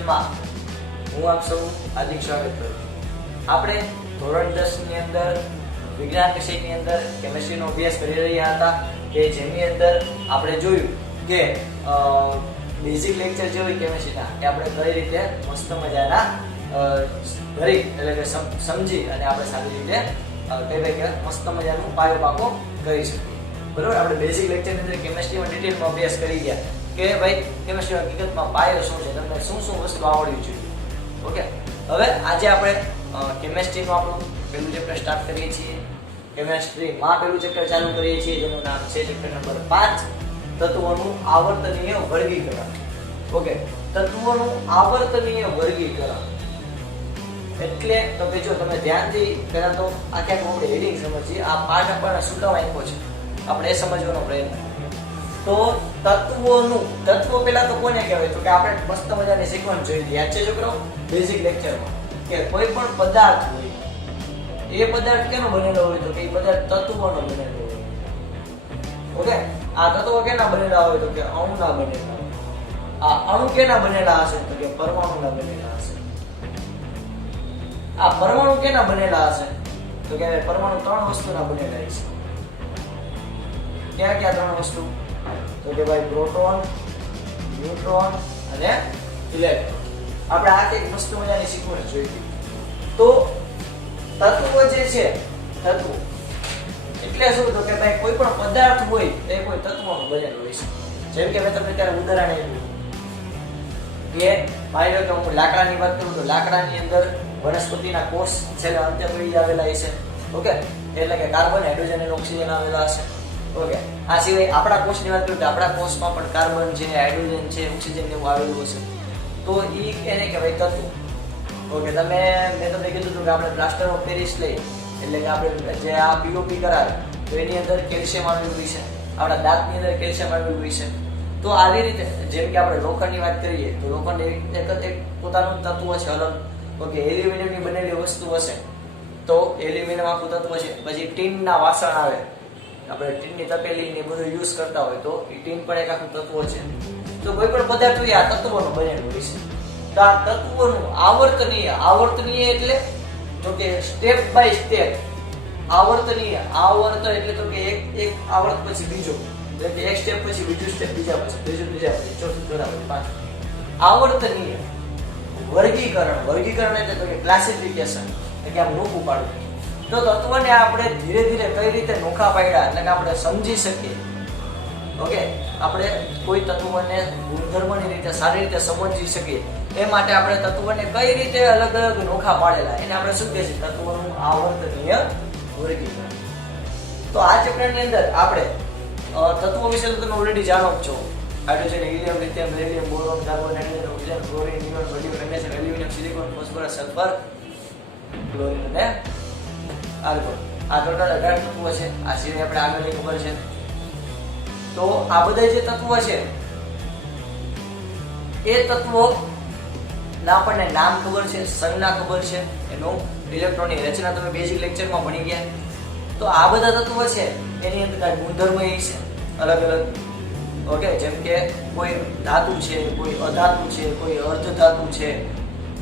ચેનલમાં હું આપ સૌ હાર્દિક સ્વાગત કરું છું. આપણે ધોરણ 10 ની અંદર વિજ્ઞાન વિષયની અંદર કેમિસ્ટ્રીનો અભ્યાસ કરી રહ્યા હતા કે જેની અંદર આપણે જોયું કે બેઝિક લેક્ચર જે હોય કેમિસ્ટ્રીના એ આપણે કઈ રીતે મસ્ત મજાના ભરી એટલે કે સમજી અને આપણે સારી રીતે કહેવાય કે મસ્ત મજાનું પાયો પાકો કરી શકીએ. બરોબર, આપણે બેઝિક લેક્ચરની અંદર કેમિસ્ટ્રીમાં ડિટેલમાં અભ્યાસ કરી ગયા કે ભાઈ કેમિસ્ટ્રી હકીકતમાં પાયો શું છે, તમને શું શું વસ્તુ આવડવી જોઈએ. ઓકે, હવે આજે આપણે કેમિસ્ટ્રીનું આપણું પહેલું ચેપ્ટર સ્ટાર્ટ કરીએ છીએ. કેમિસ્ટ્રીમાં પહેલું ચેપ્ટર ચાલુ કરીએ છીએ જેનું નામ છે ચેપ્ટર નંબર 5, તત્વોનું આવર્તનીય વર્ગીકરણ. ઓકે, તત્વોનું આવર્તનીય વર્ગીકરણ એટલે તો કે જો તમે ધ્યાનથી પહેલા તો આખે આપણે હેડિંગ સમજીએ. આ પાઠ આપણને શું કામ આપ્યો છે આપણે એ સમજવાનો પ્રયત્ન કરીએ. તો તત્વો પહેલા તો કોને કહેવાય, તો કે આપણે મસ્ત મજાની સિક્વન્સ જોઈ હતી, યાદ છે છોકરાઓ, બેઝિક લેક્ચરમાં કે કોઈ પણ પદાર્થ હોય એ પદાર્થ કેનો બનેલો હોય, તો કે એ પદાર્થ તત્વોનો બનેલો હોય. ઓકે, આ તત્વો કેના બનેલા હોય, તો કે અણુના બનેલા હોય. આ અણુ કેના બનેલા હશે, તો કે પરમાણુના બનેલા હશે. આ પરમાણુ કેના બનેલા હશે, તો કે પરમાણુ 3 વસ્તુના બનેલા છે. ક્યાં ક્યાં 3 વસ્તુ, તો કે ભાઈ પ્રોટોન, ન્યુટ્રોન અને ઇલેક્ટ્રોન. આપણે આ એક મસ્ત મજાની સિક્વન્સ જોઈ હતી. તો તત્વો જે છે, તત્વો એટલે શું, તો કે ભાઈ કોઈ પણ પદાર્થ હોય એ કોઈ તત્વોનો બનેલો હોય છે. જેમ કે મેં તમને ત્યારે ઉદાહરણ આપ્યું કે માની લો કે હું લાકડાની વાત કરું તો લાકડાની અંદર વનસ્પતિના કોષ છેલ્લે અંતે પડી આવેલા હશે. ઓકે, એટલે કે કાર્બન, હાઇડ્રોજન અને ઓક્સિજન આવેલા હશે. ઓકે, આ સિવાય આપણા કોષની વાત કરું તો આપણા કોષમાં પણ કાર્બન છે, હાઇડ્રોજન છે, ઓક્સિજન એવું આવેલું હશે. તો ઈ એને કહેવાય તત્વો. ઓકે, મેં તમને કીધું હતું કે આપણે પ્લાસ્ટર ઓફ પેરિસ લઈ એટલે કે આપણે જે આ પીઓપી કરાવે તો એની અંદર કેલ્શિયમ આવેલું હોય છે, આપણા દાંતની અંદર કેલ્શિયમ આવેલું હોય છે. તો આવી રીતે જેમ કે આપણે લોખંડની વાત કરીએ તો લોખંડ એક પોતાનું તત્વ છે અલગ. ઓકે, એલ્યુમિનિયમની બનેલી વસ્તુ હશે તો એલ્યુમિનિયમ આખું તત્વ છે. પછી ટીનના વાસણ આવે, આપણે ટીનની તપેલી ને બધું યુઝ કરતા હોય તો એ ટીન પણ એક આખું તત્વ છે. તો કોઈ પણ પદાર્થ હોય આ તત્વોનું બનેલું હોય છે. તો આ તત્વોનું આવર્તનીય એટલે તો કે સ્ટેપ બાય સ્ટેપ આવર્તનીય, આવર્ત એટલે તો કે એક આવર્ત પછી બીજો, એટલે કે એક સ્ટેપ પછી બીજું સ્ટેપ, બીજા પછી ત્રીજું, બીજા પછી ચોથું, ચોથા પછી પાંચમું. આવર્તનીય વર્ગીકરણ એટલે તો કે ક્લાસિફિકેશન, એટલે કે આમ નોખું પાડવું. તો તત્વને આપણે ધીરે ધીરે કઈ રીતે નોખા પાડ્યા એટલે કે આપણે સમજી શકીએ. ઓકે, આપણે કોઈ તત્વને ગુણધર્મની રીતે સારી રીતે સમજી શકીએ એ માટે આપણે તત્વને કઈ રીતે અલગ અલગ નોખા પાડેલા એને આપણે શું કહીએ છીએ, તત્વોનું આવર્તનીય વર્ગીકરણ. તો આ ચેપ્ટરની અંદર આપણે તત્વો વિશે તો તમે ઓલરેડી જાણો જ છો. Hydrogen, helium, lithium, barium, boron, carbon, nitrogen, oxygen, chlorine, neon, sodium, magnesium, aluminium, silicon, phosphorus, sulphur, chlorine અને આર્ગોન. આ ટોટલ 18 તત્વો છે. આ સિવાય આપણે આગળની ખબર છે. તો આ બધા જે તત્વો છે એ તત્વો ના આપણને નામ ખબર છે, સંજ્ઞા ખબર છે, એનો ઇલેક્ટ્રોનની રચના તમે બેઝિક લેક્ચરમાં ભણી ગયા. તો આ બધા તત્વો છે એની અંદર કાંઈ ગુણધર્મ એ છે અલગ અલગ. ઓકે, જેમ કે કોઈ ધાતુ છે, કોઈ અધાતુ છે, કોઈ અર્ધધાતુ છે,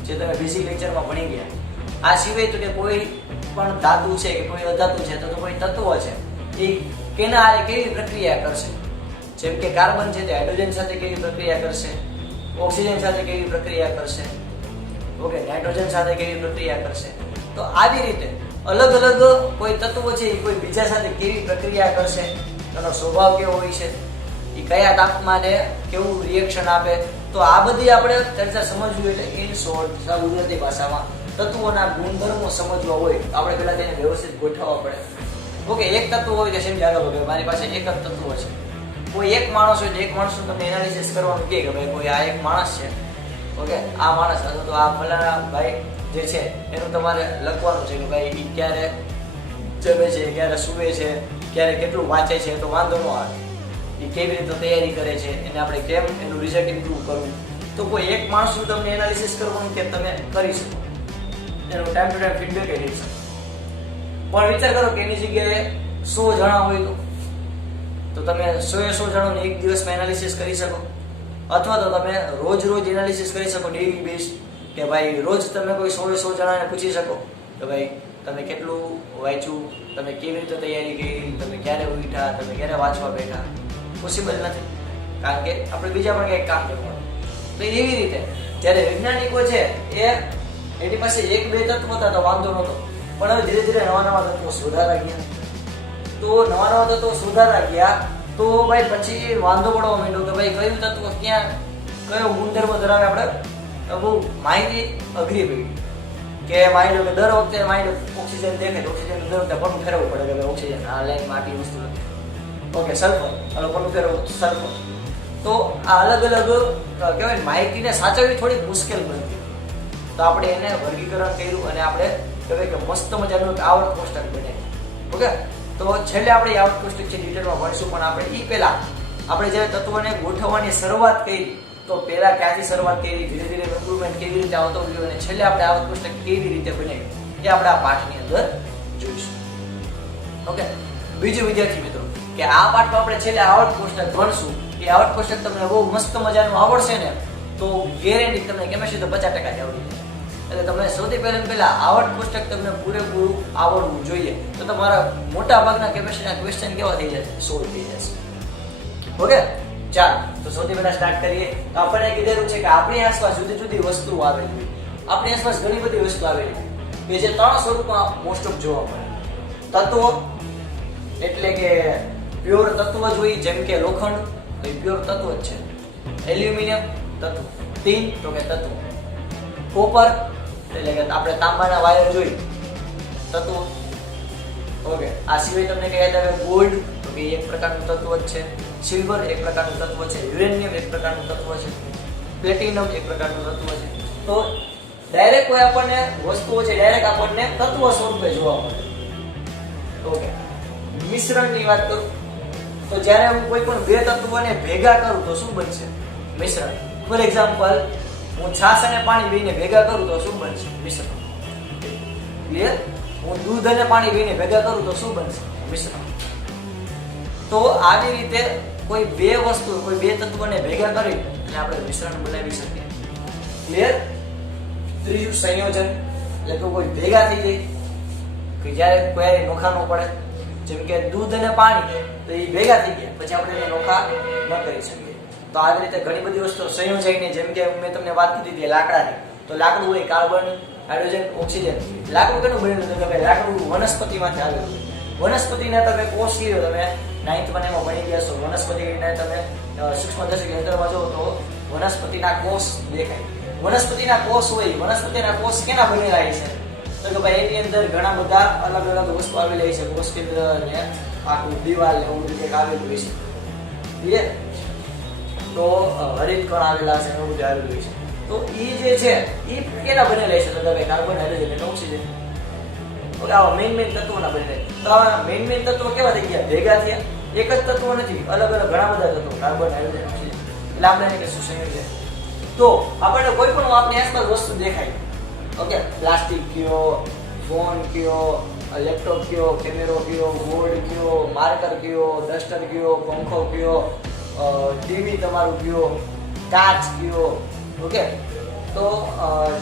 જે તમે બેઝિક લેક્ચરમાં ભણી ગયા. આ સિવાય તો કે કોઈ પણ ધાતુ છે કે કોઈ અધાતુ છે તો કોઈ તત્વ છે એ કેના હારે કેવી પ્રક્રિયા કરશે. જેમ કે કાર્બન છે તે હાઇડ્રોજન સાથે કેવી પ્રક્રિયા કરશે, ઓક્સિજન સાથે કેવી પ્રક્રિયા કરશે, ઓકે, નાઇટ્રોજન સાથે કેવી પ્રક્રિયા કરશે. તો આવી રીતે અલગ અલગ કોઈ તત્વ છે એ કોઈ બીજા સાથે કેવી પ્રક્રિયા કરશે, એનો સ્વભાવ કેવો હોય છે, એ કયા તાપમાને કેવું રિએક્શન આપે. તો આ બધી આપણે ચર્ચા સમજવી એટલે ઇન શોર્ટ ગુજરાતી ભાષામાં તત્વોના ગુણધર્મો સમજવા હોય તો આપણે પહેલા તેને વ્યવસ્થિત ગોઠવવા પડે. ઓકે, એક તત્વ હોય કે સમજાવો કે મારી પાસે એક જ તત્વ છે. કોઈ એક માણસ હોય તો એક માણસનું તમને એનાલિસિસ કરવાનું કહે કે ભાઈ કોઈ આ એક માણસ છે. ઓકે, આ માણસ અથવા તો આ ફલાણા ભાઈ જે છે એનું તમારે લખવાનું છે કે ભાઈ એ ક્યારે જમે છે, ક્યારે સૂવે છે, ક્યારે કેટલું વાંચે છે. તો વાંધો ન આવે. એ કેવી રીતે તૈયારી કરે છે, એને આપણે કેમ એનું રિઝલ્ટ ઇમ્પ્રૂવ કરવું. તો કોઈ એક માણસનું તમને એનાલિસિસ કરવાનું કે તમે કરી શકો, એનું ટાઈમ ટુ ટાઈમ ફીડબેક લઈ શકો. પણ વિચાર કરો કે એની જગ્યાએ 100 જણા હોય તો તમે 100 જણાનું એક દિવસમાં એનાલિસિસ કરી શકો? અથવા તો તમે રોજ એનાલિસિસ કરી શકો ડેલી બેઝ, કે ભાઈ રોજ તમે કોઈ 100 જણાને પૂછી શકો કે ભાઈ તમે કેટલું વાંચ્યું, તમે કેવી રીતે તૈયારી કરી, તમે ક્યારે ઉઠ્યા, તમે ક્યારે વાંચવા બેઠા. પોસિબલ નથી, કારણ કે આપણે બીજા પણ કંઈક કામ કરવાનું. તો એવી રીતે જ્યારે વૈજ્ઞાનિકો છે એની પાસે 1-2 તત્વો હતા તો વાંધો નહોતો, પણ હવે ધીરે ધીરે નવા તત્વો શોધાતા ગયા. તો નવા તત્વો શોધાતા ગયા તો ભાઈ પછી વાંધો પડવા માંડ્યો કે ભાઈ કયું તત્વ ક્યાં કયો ગુણધર્મ ધરાવે. આપણે બહુ માહિતી અઘરી પડી કે માની લો કે દર વખતે માની લો ઓક્સિજન દેખાય તો ઓક્સિજન દર વખતે પણ ફેરવવું પડે કે ભાઈ ઓક્સિજન આ લાઈન માટી વસ્તુ નથી. ઓકે, સલ્ફર, હવે પણ ફેરવવું સલ્ફર. તો આ અલગ કહેવાય માહિતીને સાચવવી થોડી મુશ્કેલ બનતી. તો આપણે એને વર્ગીકરણ કર્યું અને આપણે કહેવાય કે મસ્ત મજાનું આવર્ત કોષ્ટક બનાવ્યું. ઓકે, તો છેલ્લે આપણે આવર્ત કોષ્ટક છે ડિટેલમાં ભણીશું, પણ આપણે એ પહેલા આપણે જે તત્વોને ગોઠવવાની શરૂઆત કરી તો પહેલા ક્યાંથી શરૂઆત કરી, ધીરે ધીરે ઇમ્પ્રુવમેન્ટ કેવી રીતે આવતો ગયો અને છેલ્લે આપણે આવર્ત કોષ્ટક કેવી રીતે બનાવ્યું એ આપણે આ પાઠની અંદર જોઈશું. ઓકે, બીજું વિદ્યાર્થી મિત્રો કે આ પાઠમાં આપણે છેલ્લે આવર્ત કોષ્ટક ભણશું. એ આવર્ત કોષ્ટક તમને બહુ મસ્ત મજાનું આવડશે ને તો ગેરંટી તમને કેમેસ્ટ્રી તો 50% જ આવડી જાય. એટલે તમે સૌથી પહેલા આવર્ત કોષ્ટક તમને પૂરેપૂરું આવડવું જોઈએ, તો તમારા મોટા ભાગના કેમેસ્ટ્રીના ક્વેશ્ચન કેવા થઈ જશે, સોલ્વ થઈ જશે. ઓકે, ચાલો તો સૌથી પહેલા સ્ટાર્ટ કરીએ. તો આપણને કીધેલું છે કે આપણી આસપાસ જુદી જુદી વસ્તુઓ આવેલી હોય. આપણી આસપાસ ઘણી બધી વસ્તુ આવેલી હોય કે જે 3 સ્વરૂપમાં મોસ્ટ ઓફ જોવા મળે. તત્વો એટલે કે પ્યોર તત્વ જોઈએ, જેમ કે લોખંડ તો એ પ્યોર તત્વ જ છે. એલ્યુમિનિયમ તત્વ, ટીન તો કે તત્વ, કોપર એટલે કે આપણે તાંબાના વાયર જોઈ તત્વ. ઓકે, આ સિવાય તમને કહે છે ગોલ્ડ તો કે એક પ્રકારનું તત્વ જ છે, સિલ્વર એક પ્રકારનું તત્વ છે, યુરેનિયમ એક પ્રકારનું તત્વ છે, પ્લેટિનમ એક પ્રકારનું તત્વ છે. તો ડાયરેક્ટ કોઈ આપણને વસ્તુઓ છે ડાયરેક્ટ આપણને તત્વ સ્વરૂપે જોવા મળે. ઓકે, મિશ્રણની વાત કરું તો જ્યારે હું કોઈ પણ 2 તત્વોને ભેગા કરું તો શું બનશે, મિશ્રણ. ફોર એક્ઝામ્પલ, હું છાશ અને પાણી બેને ભેગા કરું તો શું બનશે, મિશ્રણ. ક્લિયર? હું દૂધ અને પાણી બેને ભેગા કરું તો શું બનશે, મિશ્રણ. તો આવી રીતે કોઈ 2 વસ્તુ કોઈ 2 તત્વોને ભેગા કરી અને આપણે મિશ્રણ બનાવી શકીએ. ક્લિયર? ત્રીજું સંયોજન, એટલે કે કોઈ ભેગા થઈ જાય કે જ્યારે કોઈ નોખા ન પડે, જેમ કે દૂધ અને પાણી તો એ ભેગા થઈ ગયા પછી આપણે એને નોખા ન કરી શકીએ. તો આવી રીતે ઘણી બધી વસ્તુઓ સંયોજાઈને, જેમ કે મેં તમને વાત કીધી હતી લાકડાની, તો લાકડું હોય કાર્બન, હાઇડ્રોજન, ઓક્સિજન. લાકડું કેનું બનેલું છે કે લાકડું વનસ્પતિમાંથી આવેલું છે. વનસ્પતિના તમે કોષ લ્યો, તમે 9th માં ભણી ગયા છો. વનસ્પતિને તમે સૂક્ષ્મદર્શક યંત્રમાં જો તો વનસ્પતિના કોષ દેખાય. વનસ્પતિના કોષ હોય, વનસ્પતિના કોષ કેના બનેલા છે તો કે ભાઈ એની અંદર ઘણા બધા અલગ અલગ વસ્તુ આવેલી છે. કોષ કેન્દ્ર ને આખું દિવાલ ને એવું રીતે આવેલું હોય છે. ક્લિયર? તો હરિત કણ આવેલા છે, એવું બધું આવેલું હોય છે. તો ઈ જે છે ઈ કેના બનેલા છે તો કે ભાઈ કાર્બન, હાઇડ્રોજન અને ઓક્સિજન. ઓકે, આવા મેઇન તત્વોના બનેલા. તો આવા મેઇન તત્વો કેવા થઈ ગયા, ભેગા થયા. એક જ તત્વ નથી, અલગ અલગ ઘણા બધા તત્વો, કાર્બન, હાઇડ્રોજન, ઓક્સિજન. એટલે આપણે એને કહેશું સંયોજન. તો આપણને કોઈ પણ આપણી આસપાસ વસ્તુ દેખાય, ઓકે, પ્લાસ્ટિક કયો, ફોન કયો, લેપટોપ કયો, કેમેરો કયો, બોર્ડ કયો, માર્કર કયો, ડસ્ટર કયો, પંખો કયો, ટીવી તમારું કયો, કાચ કયો, ઓકે, તો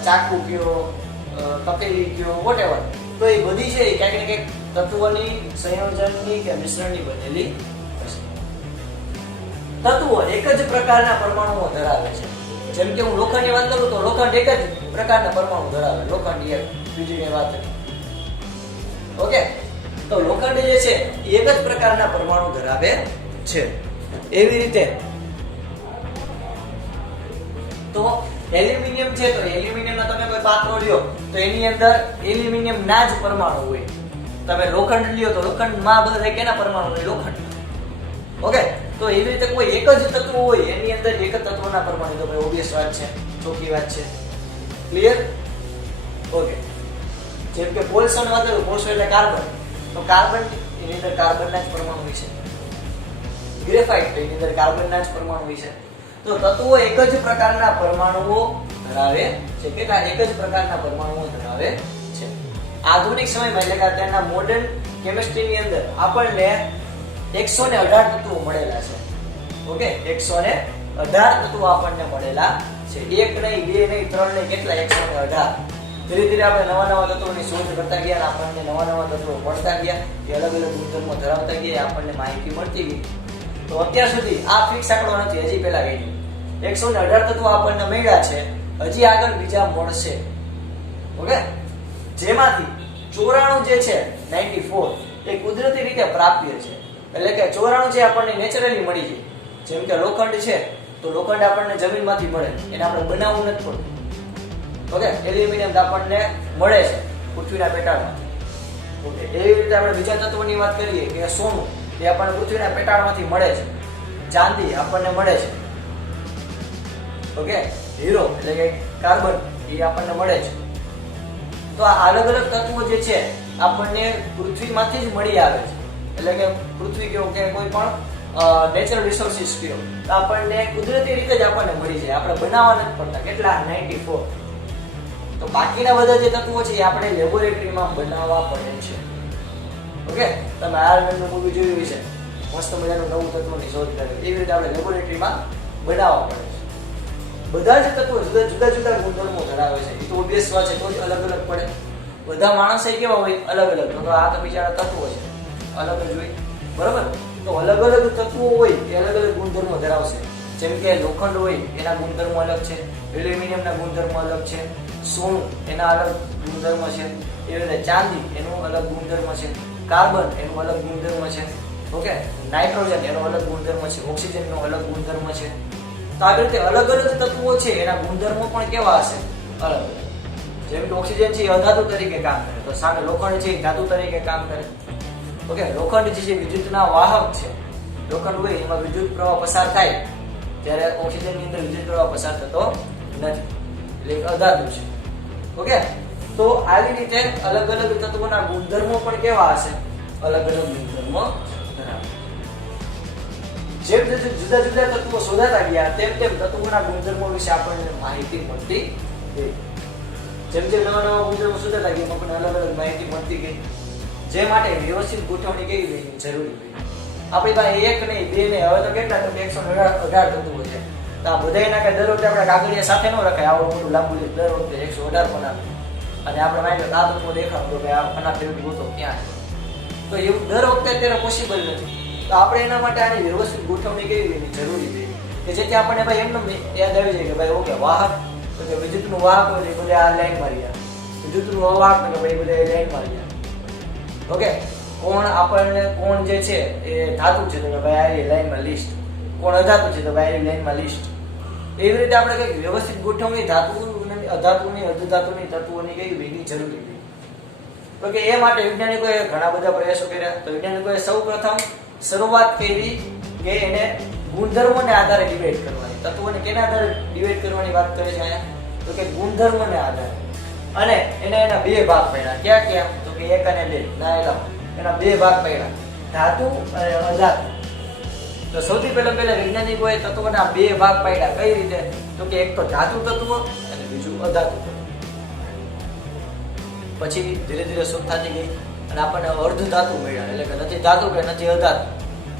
ચાકુ કયો, તપેલી કયો, વોટેવર. તો એ બધી છે એ ક્યાંક ને ક્યાંક તત્વોની, સંયોજનની કે મિશ્રણની બનેલી હશે. તત્વો એક જ પ્રકારના પરમાણુઓ ધરાવે છે. જેમ કે હું લોખંડની વાત કરું તો લોખંડ એક જ પ્રકારના પરમાણુ ધરાવે. લોખંડ એક, બીજી વાત. ઓકે, તો લોખંડ જે છે એક જ પ્રકારના પરમાણુ ધરાવે છે. એવી રીતે તો એલ્યુમિનિયમ છે તો એલ્યુમિનિયમના તમે કોઈ પાત્રો લ્યો તો એની અંદર એલ્યુમિનિયમ ના જ પરમાણુ હોય. તમે લોખંડ લ્યો તો લોખંડમાં બધા કેના પરમાણુ હોય, લોખંડ. ઓકે, તો એવી રીતે કોઈ એક જ તત્વ હોય એની અંદર એક જ તત્વના પરમાણુ, તો ભાઈ ઓબ્વિયસ વાત છે, ચોખ્ખી વાત છે. ક્લિયર? ઓકે, જેમ કે કોલસોની વાત કરું, કોલસો એટલે કાર્બન, તો કાર્બન એની અંદર કાર્બનના જ પરમાણુ હોય છે. ગ્રેફાઇટ તો એની અંદર કાર્બનના જ પરમાણુ હોય છે. તો તત્વો એક જ પ્રકારના પરમાણુઓ ધરાવે છે. કેટલા? એક જ પ્રકારના પરમાણુઓ ધરાવે છે. આધુનિક સમયમાં એટલે કે અત્યારના મોડર્ન કેમિસ્ટ્રીની અંદર આપણને 118 તત્વો મળેલા છે. ઓકે, 118 118 તત્વો આપણને મળેલા છે. 1 નહીં, 2 નહીં, 3 નહીં, કેટલા? 118. ધીરે ધીરે આપણે નવા નવા તત્વોની શોધ કરતા ગયા, આપણને નવા નવા તત્વો મળતા ગયા, એ અલગ અલગ ગુણધર્મો ધરાવતા ગયા, આપણને માહિતી મળતી ગઈ. તો અત્યાર સુધી આ ફિક્સ આંકડો નથી, હજી પહેલા કહી 118 તત્વો આપણને મળ્યા છે, હજી આગળ બીજા મળશે. ઓકે, જેમાંથી 94 જે છે 94 એ કુદરતી રીતે પ્રાપ્ય છે. એટલે કે 94 જે આપણને નેચરલી મળી જાય. જેમ કે લોખંડ છે તો લોખંડ આપણને જમીનમાંથી મળે, એને આપણે બનાવવું નથી પડતું. ઓકે, એલ્યુમિનિયમ આપણને મળે છે પૃથ્વીના પેટાળમાંથી. ઓકે, એવી રીતે આપણે બીજા તત્વોની વાત કરીએ કે સોનું, એ આપણને પૃથ્વીના પેટાળમાંથી મળે છે. ચાંદી આપણને મળે છે. ઓકે, હીરો એટલે કે કાર્બન એ આપણને મળે છે. તો આ અલગ અલગ તત્વો જે છે આપણને પૃથ્વીમાંથી જ મળી આવે છે. એટલે કે પૃથ્વી કેવો કે કોઈ પણ નેચરલ રિસોર્સિસ કયો તો આપણને કુદરતી રીતે જ આપણને મળી જાય, આપણે બનાવવા નથી પડતા. કેટલા? 94. તો બાકીના બધા જે તત્વો છે એ આપણે લેબોરેટરીમાં બનાવવા પડે છે. ઓકે, તમે આયર્નનું મૂવી જોયું છે, મસ્ત મજાનું નવું તત્વોની શોધ કરે, એવી રીતે આપણે લેબોરેટરીમાં બનાવવા પડે છે. બધા જ તત્વો જુદા જુદા ગુણધર્મો ધરાવે છે. એ તો ઓબ્વિયસ વાત છે, તો જ અલગ અલગ પડે. બધા માણસો કેવા હોય? અલગ અલગ. તો આ તો બિચારા તત્વો છે, અલગ જ હોય. બરાબર? તો અલગ અલગ તત્વો હોય એ અલગ અલગ ગુણધર્મો ધરાવશે. જેમ કે લોખંડ હોય એના ગુણધર્મો અલગ છે, એલ્યુમિનિયમના ગુણધર્મો અલગ છે, સોનું એના અલગ ગુણધર્મ છે, એવી રીતે ચાંદી એનું અલગ ગુણધર્મ છે, કાર્બન એનું અલગ ગુણધર્મ છે. ઓકે, નાઇટ્રોજન એનો અલગ ગુણધર્મ છે, ઓક્સિજનનો અલગ ગુણધર્મ છે. તો આવી રીતે અલગ અલગ તત્વો છે એના ગુણધર્મો પણ કેવા હશે? અલગ અલગ. જેમ કે ઓક્સિજન છે એ અધાતુ તરીકે કામ કરે, તો સામે લોખંડ છે એ ધાતુ તરીકે કામ કરે. ઓકે, લોખંડ જે વિદ્યુતના વાહક છે, લોખંડ હોય એમાં વિદ્યુત પ્રવાહ પસાર થાય, ત્યારે ઓક્સિજનની અંદર વિદ્યુત પ્રવાહ પસાર થતો નથી, એટલે એક અધાતુ છે. ઓકે, તો આવી રીતે અલગ અલગ તત્વોના ગુણધર્મો પણ કેવા હશે? અલગ અલગ ગુણધર્મો ધરાવે. જેમ જુદા જુદા તત્વો શોધાતા ગયા તેમ તેમ તત્વોના ગુણધર્મો વિશે આપણને માહિતી મળતી ગઈ. જેમ જેમ નવા નવા ગુણધર્મો શોધાતા ગયા આપણને અલગ અલગ માહિતી મળતી ગઈ. જે માટે વ્યવસ્થિત ગોઠવણી કેવી હોય જરૂરી હોય. આપણી પાસે 1 નહીં, 2 નહીં, હવે તો કેટલા? તો 118 તત્વો છે. તો આ બધાયના કે દર વખતે આપણે કાગળિયા સાથે ન રખાય, આવું મોટું લાંબુ દર વખતે 118 બનાવે અને આપણે માની લો આ તત્વો દેખાડો તો ભાઈ આ ફના ફેવરિટ ગોતો ક્યાં છે. તો એવું દર વખતે અત્યારે પોસિબલ નથી. તો આપણે એના માટે આની વ્યવસ્થિત ગોઠવણી કેવી હોય જરૂરી છે કે જેથી આપણને ભાઈ એમને યાદ આવી જાય કે ભાઈ ઓકે, વાહક તો કે વિદ્યુતનું વાહક હોય એટલે બધા આ લાઈન મારી ગયા, વિદ્યુતનું અવાહક તો કે ભાઈ બધા લાઈન મારી ગયા. ઓકે, કોણ આપણને કોણ જે છે એ ધાતુ છે તો કે ભાઈ આ લાઈનમાં લિસ્ટ, કોણ અધાતુ છે તો ભાઈ આ લાઈનમાં લિસ્ટ. એવી રીતે આપણે કઈ વ્યવસ્થિત ગોઠવણી અધાતુની અર્ધધાતુની તત્વોની કઈ વેગી જરૂરી છે. તો કે એ માટે વૈજ્ઞાનિકોએ ઘણા બધા પ્રયાસો કર્યા. તો વૈજ્ઞાનિકોએ સૌ પ્રથમ શરૂઆત કરી કે એને ગુણધર્મોને આધારે ડિવાઈડ કરવાની. તત્વોને કેના આધારે ડિવાઈડ કરવાની વાત કરે છે અહીંયા? તો કે ગુણધર્મોને આધારે. અને એના 2 ભાગ પડ્યા. ક્યાં ક્યાં? તો કે 1 અને 2 ના એના 2 ભાગ પડ્યા, ધાતુ અને અધાતુ. તો સૌથી પહેલા વૈજ્ઞાનિકોએ તત્વોના 2 ભાગ પાડ્યા. કઈ રીતે? તો કે એક તો ધાતુ તત્વ અને બીજું અધાતુ તત્વ. પછી ધીરે ધીરે શોધ થતી ગઈ અને આપણને અર્ધ ધાતુ મળ્યા, એટલે કે નથી ધાતુ કે નથી અધાતુ.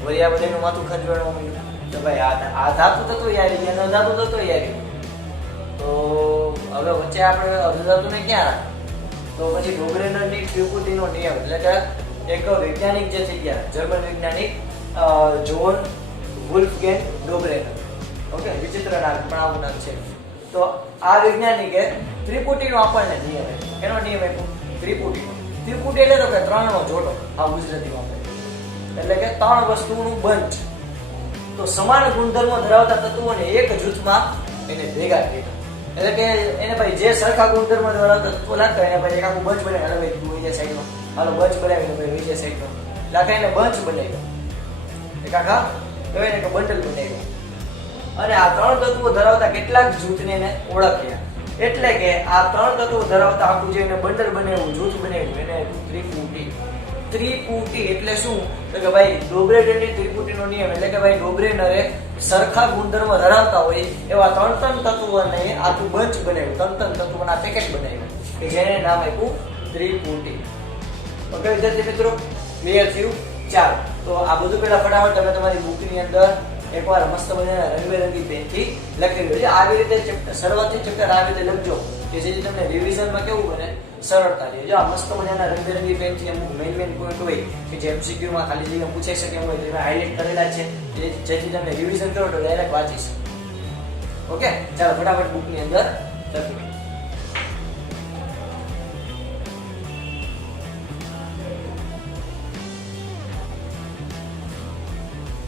વળી આ બધાનું માથું ખંજવાળવા માંડ્યું તો ભાઈ આ ધાતુ તત્વ આવી ગયા, અધાતુ તત્વ આવી ગયા. તો હવે વચ્ચે આપણે અર્ધધાતુને ક્યાં રાખીએ? તો પછી ડોબરેનરની ત્રિપુટીનો નિયમ, એટલે કે એક વૈજ્ઞાનિક જે થઈ ગયા, જર્મન વૈજ્ઞાનિક જોન વુલ્ફગેંગ ડોબરેનર. ઓકે, વિચિત્ર નામ પણ આવું નામ છે. તો આ વૈજ્ઞાનિકે ત્રિપુટીનો આપણને નિયમ આપ્યો. એનો નિયમ આપ્યો ત્રિપુટીનો. ત્રિપુટી એટલે તો કે 3નો જોડો, આ ગુજરાતીમાં એટલે કે 3 વસ્તુનું બંચ. તો સમાન ગુણધર્મો ધરાવતા તત્વોને એક જૂથમાં એને ભેગા કર્યા. એટલે કે એને ભાઈ જે સરખા ગુણધર્મો ધરાવતા તત્વો લાગતા એને ભાઈ એક આખું બંચ બનાવી, હાલો ભાઈ તું બીજા સાઈડમાં, હાલો બંચ બનાવીને ભાઈ બીજા સાઈડમાં લાગે એને બંચ બનાવ્યો, એક આખા કહેવાય ને કે બંડલ બનાવ્યો. અને આ 3 તત્વો ધરાવતા કેટલાક જૂથને એને ઓળખ્યા. એટલે કે આ 3 તત્વો ધરાવતા આખું જે એને બંડલ બનાવ્યું, જૂથ બનાવ્યું, એને ત્રિપુટી. ત્રિપુટી એટલે શું? તો કે ભાઈ ડોબરેનરની ત્રિપુટીનો નિયમ, એટલે કે ભાઈ ડોબરેનરે સરખા ગુણધર્મ ધરાવતા હોય એવા 3 તત્વોને આખું બંચ બનાવ્યું, 3 તત્વોના પેકેટ બનાવ્યું કે જેને નામ આપ્યું ત્રિપુટી. ઓકે વિદ્યાર્થી મિત્રો, ક્લિયર થયું? ચાલો, તો આ બધું પેલા ફટાફટ તમે તમારી બુકની અંદર એકવાર મસ્ત મજાના રંગબેરંગી પેનથી લખી લો. એટલે આવી રીતે ચેપ્ટર શરૂઆતથી ચેપ્ટર આવી રીતે લખજો કે જેથી તમને રિવિઝનમાં કેવું બને, સરળતા રહે. જો આ મસ્ત મજાના રંગબેરંગી પેનથી અમુક મેઇન પોઈન્ટ હોય કે જે MCQ માં ખાલી જગ્યા પૂછાઈ શકે એમ હોય તેમાં હાઇલાઇટ કરેલા છે, જેથી તમને રિવિઝન કરો તો ડાયરેક્ટ વાંચી શકો. ઓકે, ચાલો ફટાફટ બુકની અંદર લખી.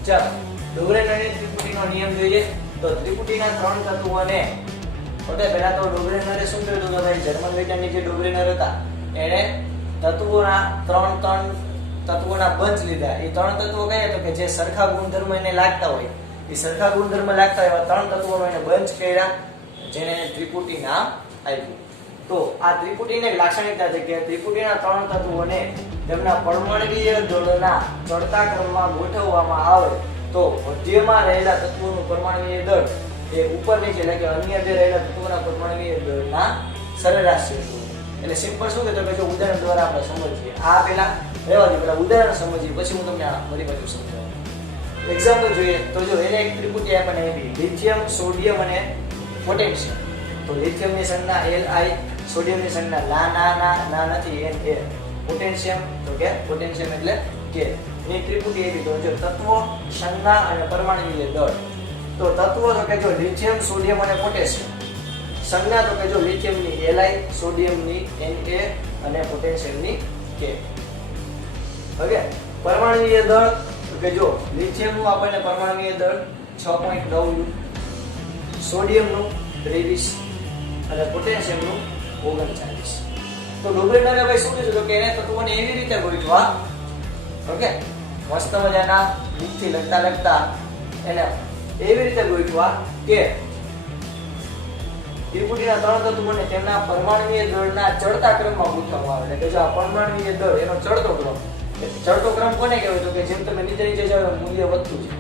ચાલો ડોગ્રેનરની ત્રિપુટીનો નિયમ જોઈએ. તો ત્રિપુટીના 3 તત્વોને ઓકે, પહેલા તો ડોગ્રેનરે શું કર્યું હતું? ભાઈ જર્મન વૈજ્ઞાનિક જે ડોગ્રેનર હતા એણે તત્વોના 3 તત્વોના બંચ લીધા. એ 3 તત્વો કયા? તો કે જે સરખા ગુણધર્મ એને લાગતા હોય, એ સરખા ગુણધર્મ લાગતા હોય એવા 3 તત્વોનો એને બંચ કર્યા, જેને ત્રિપુટી નામ આપ્યું. તો આ ત્રિપુટીની લાક્ષણિકતા છે કે ત્રિપુટીના 3 તત્વોને તેમના પરમાણ્વીય દળના ચડતા ક્રમમાં ગોઠવવામાં આવે તો મધ્યમાં રહેલા તત્વોનું પરમાણ્વીય દળ એ ઉપર નીચે એટલે કે અન્ય જે રહેલા તત્વોના પરમાણ્વીય દળના સરેરાશ જેટલું. એટલે સિમ્પલ શું કે જો ઉદાહરણ દ્વારા આપણે સમજીએ. આ પેલા રહેવા દે, પેલા ઉદાહરણ સમજીએ પછી હું તમને બધી બાજુ સમજાવું. એક્ઝામ્પલ જોઈએ તો જો એને એક ત્રિપુટી આપણને આપી, લિથિયમ, સોડિયમ અને પોટેશિયમ. તો લિથિયમની સંજ્ઞા Li, સોડિયમની સંજ્ઞા ના નથી Na, પોટેશિયમ તો કે પોટેશિયમ એટલે કે ની ત્રિપુટી આપી. તો જો તત્વો, સંજ્ઞા અને પરમાણ્વીય દળ. તો તત્વો તો કે જો લિથિયમ, સોડિયમ અને પોટેશિયમ. સંજ્ઞા તો કે જો લિથિયમની Li, સોડિયમની Na અને પોટેશિયમની K. ઓકે, પરમાણ્વીય દળ તો કે જો લિથિયમનું આપણને પરમાણ્વીય દળ 6.9, સોડિયમનું 23 અને પોટેશિયમનું 39. તો ડોગ્રેનરે ભાઈ શું કીધું કે એને તત્વોને એવી રીતે ગોઠવા, ઓકે, મસ્ત મજાના બુકથી લખતા એને એવી રીતે ગોઠવા કે ત્રિપુટીના 3 તત્વોને તેમના પરમાણ્વીય દળના ચડતા ક્રમમાં ગોઠવવામાં આવે. એટલે કે જો આ પરમાણ્વીય દળ એનો ચડતો ક્રમ, ચડતો ક્રમ કોને કહેવાય? તો કે જેમ તમે નીચે નીચે જાવ મૂલ્ય વધતું છે.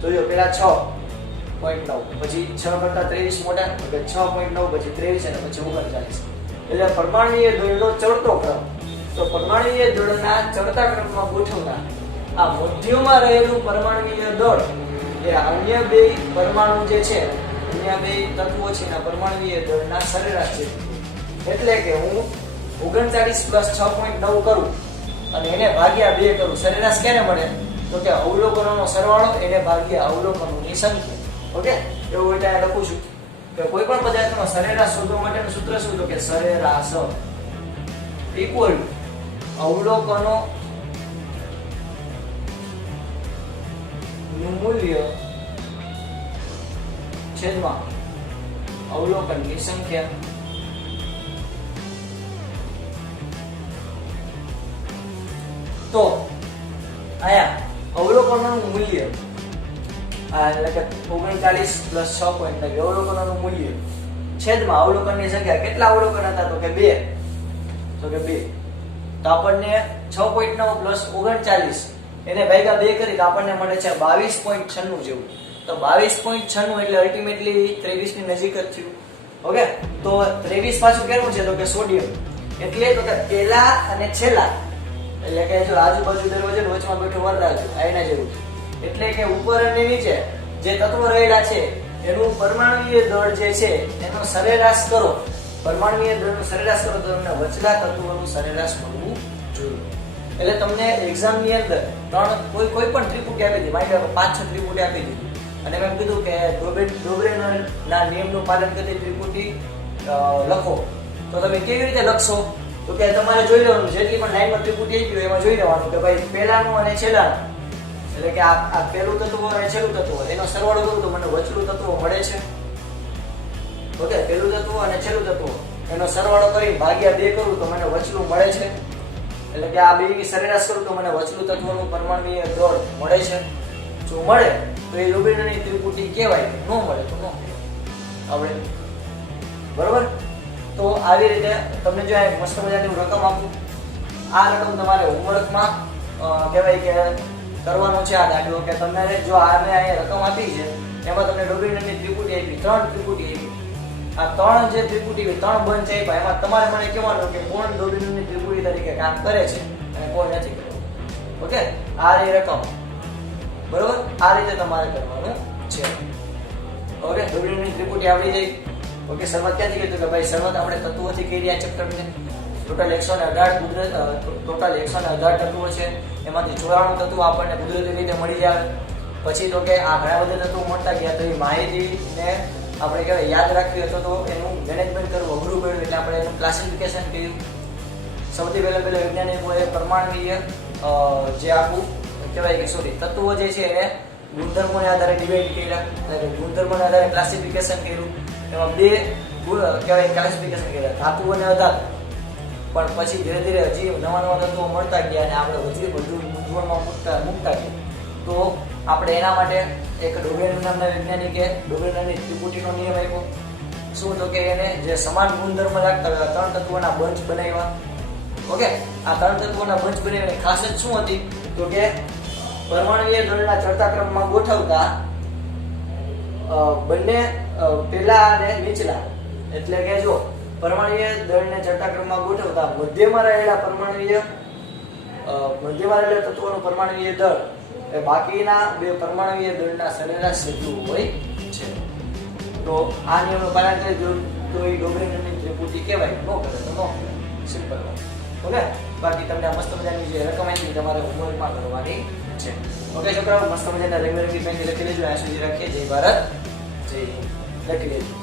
તો જો પેલા 6.9, પછી 6 કરતા 23 મોટા, એટલે 6.9 પછી 23 અને પછી 39. એટલે પરમાણ્વીય દળનો ચડતો ક્રમ. તો પરમાણ્વીય દળના ચડતા ક્રમમાં ગોઠવતા આ મધ્યમાં રહેલું પરમાણ્વીય દળ એ અન્ય બે પરમાણુ જે છે, અન્ય બે તત્વો છે એના પરમાણ્વીય દળના સરેરાશ છે. એટલે કે હું 39 + 6.9 કરું અને એને ભાગ્યા 2 કરું, સરેરાશ ક્યારે મળે? તો કે અવલોકનોનો સરવાળો એને ભાગ્યા અવલોકનોની સંખ્યા. ઓકે, એવું એટલે લખું છું કે કોઈ પણ પદાર્થનો સરેરાશ શોધવા માટેનું સૂત્ર શું? તો કે સરેરાશ ઇક્વલ અવલોકનો નું મૂલ્ય છેદમાં અવલોકનની સંખ્યા. તો આયા અવલોકનોનું મૂલ્ય એટલે કે 39 + 6.9 અવલોકનોનું મૂલ્ય છેદમાં અવલોકનની સંખ્યા. કેટલા અવલોકન હતા? તો કે 2. તો કે 2. તો આપણને 6.9 + 39 એને ભાગ્યા 2 કરી તો આપણને મળે છે 22.96 જેવું. તો 22.96 એટલે અલ્ટિમેટલી 23 ની નજીક જ થયું. ઓકે, તો 23 પાછું કેવું છે? તો કે સોડિયમ. એટલે તો કે પહેલા અને છેલ્લા એટલે કે જો આજુબાજુ દરવાજે વચમાં બેઠું વરરાજુ આના જેવું. એટલે કે ઉપર અને નીચે જે તત્વો રહેલા છે એનું પરમાણ્વીય દળ જે છે એનો સરેરાશ કરો. પરમાણ્વીય દળનું સરેરાશ કરો તો તમને વચલા તત્વોનું સરેરાશ મળવું જોઈએ. એટલે તમને એક્ઝામની અંદર કોઈ પણ ત્રિપુટી આપી દીધી, માની લો 5-6 ત્રિપુટી આપી દીધી અને મેં કીધું કે ડોગ્રેનરના નિયમનું પાલન કરી ત્રિપુટી લખો. તો તમે કેવી રીતે લખશો? તો કે તમારે જોઈ લેવાનું જેટલી પણ લાઈનમાં ત્રિપુટી આવી ગયું એમાં જોઈ લેવાનું કે ભાઈ પહેલાનું અને છેલ્લાનું, એટલે કે આ પહેલું તત્વ અને છેલ્લું તત્વ એનો સરવાળો કરું તો મને વચલું તત્વ મળે છે. ઓકે, પહેલું તત્વ અને છેલ્લું તત્વ એનો સરવાળો કરી ભાગ્યા 2 કરું તો મને વચલું મળે છે. એટલે કે આ બેની સરેરાશ કરું તો મને વચલું તત્વનું પરમાણ્વીય દળ મળે છે. જો મળે તો એ ડોગ્રેનરની ત્રિપુટી કહેવાય, ન મળે તો ન આપણે. બરોબર? તો આવી રીતે તમને જો એક મસ્ત મજાની રકમ આપું, આ રકમ તમારે હોમવર્કમાં કહેવાય કે કરવાનું છે. આ દાખલો કે તમને જો આને અહીંયા રકમ આપી છે એમાં તમને ડોગ્રેનરની ત્રિપુટી આપી, 3 ત્રિપુટી આપી. આ 3 જે ત્રિપુટી 3 બંચ આપ્યા એમાં તમારે મને કહેવાનું કે કોણ ડોગ્રેનરની ત્રિપુટી તરીકે કામ કરે છે અને કોણ નથી કરતું. ઓકે, આ એ રકમ બરોબર, આ રીતે તમારે કરવાનું છે. ઓકે, ડોબરીનની ત્રિપુટી આવડી ગઈ. ઓકે, શરૂઆત ક્યાંથી કરી? તો ભાઈ શરૂઆત આપણે તત્વોથી કરી આ ચેપ્ટરની. ટોટલ 118 તત્વો છે, એમાંથી 94 તત્વો આપણને કુદરતી રીતે મળી આવે. પછી તો કે આ ઘણા બધા તત્વો મળતા ગયા, તો એ માહિતીને આપણે કહેવાય યાદ રાખવી અથવા તો એનું મેનેજમેન્ટ કરવું અઘરું પડ્યું, એટલે આપણે એનું ક્લાસિફિકેશન કર્યું. સૌથી પહેલા વૈજ્ઞાનિકોએ પરમાણુય જે આખું કહેવાય કે સોરી તત્વો જે છે એને ગુણધર્મોને આધારે ડિવાઈડ કર્યા, એટલે ગુણધર્મોને આધારે ક્લાસિફિકેશન કર્યું. એમાં બે કહેવાય ક્લાસિફિકેશન કર્યા, ધાતુ અને અધાતુ. પણ પછી ધીરે ધીરે હજી નવા તત્વો મળતા ગયા અને આપણે હજી બધું મૂંઝવણમાં મૂકતા ગયા. તો આપણે એના માટે એક ડોબેન નામના વૈજ્ઞાનિકે ડોબેનની ત્રિપુટીનો નિયમ આપ્યો. શું તો કે એને જે સમાન ગુણધર્મ રાખતા હોય 3 તત્વોના બંચ બનાવ્યા. ઓકે, આ 3 તત્વોના બંચ બનાવીને ખાસિયત શું હતી? તો કે પરમાણુય દળના ચડતા ક્રમમાં ગોઠવતા બંને પહેલા અને નીચલા, એટલે કે જો પરમાણુય દળને ચડતા ક્રમમાં ગોઠવતા મધ્યમાં રહેલા તત્વોનું પરમાણુય દળ એ બાકીના બે પરમાણુય દળના સરેરાશ જેટલું હોય છે. તો આ નિયમનું પાલન કરે તો એ ડોબરીનની ત્રિપુટી કહેવાય. નો કરે તો નો, સિમ્પલ. ઓકે, બાકી તમને આ મસ્ત મજાની જે રકમ આવી તમારે હોમવર્કમાં કરવાની છે. ઓકે છોકરાઓ, મસ્ત મજાના રંગબેરંગી પેનથી લખી લેજો. આ સુધી રાખીએ. જય ભારત, જય હિન્દ લખી લેજો.